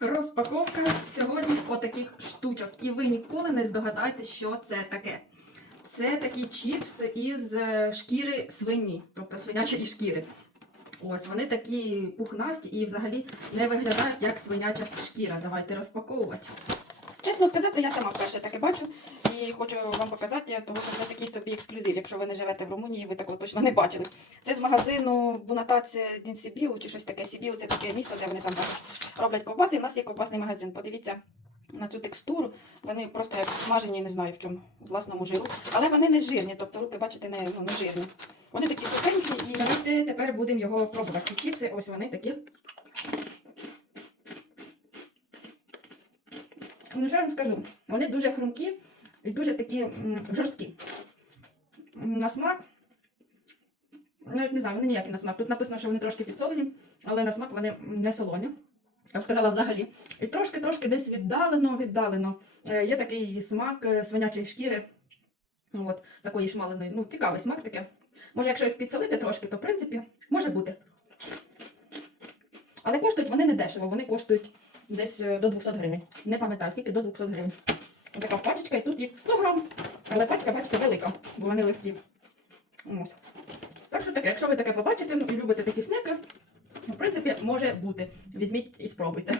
Розпаковка сьогодні отаких штучок. І ви ніколи не здогадаєте, що це таке. Це такі чіпси із е, шкіри свині, тобто свинячої шкіри. Ось вони такі пухнасті і взагалі не виглядають як свиняча шкіра. Давайте розпаковувати. Чесно сказати, я сама вперше таке бачу і хочу вам показати, тому що це такий собі ексклюзив. Якщо ви не живете в Румунії, ви такого точно не бачили. Це з магазину Бунатація Дін Сібіу чи щось таке. Сібіу це таке місто, де вони там роблять ковбаси. І в нас є ковбасний магазин. Подивіться на цю текстуру. Вони просто як смажені, не знаю в чому, в власному жиру. Але вони не жирні, тобто руки, бачите, не, ну, не жирні. Вони такі сухенькі, і давайте тепер будемо його пробувати. Чіпси, ось вони такі. Ну, що я вам скажу? Вони дуже хрумкі і дуже такі жорсткі. На смак. Навіть не знаю, вони ніякі на смак. Тут написано, що вони трошки підсолені, але на смак вони не солоні. Я б сказала взагалі. І трошки-трошки десь віддалено, віддалено. Е, Є такий смак е, свинячої шкіри. От, такої шмаленої. Ну, цікавий смак таке. Може, якщо їх підсолити трошки, то в принципі може бути. Але коштують вони не дешево, вони коштують десь е, до 200 гривень. Не пам'ятаю, скільки до 200 гривень. Така пачечка, і тут їх 100 грам, але пачка, бачите, велика, бо вони легкі. Ось. Так що таке, якщо ви таке побачите ну, і любите такі снеки, в принципі, може бути. Візьміть і спробуйте.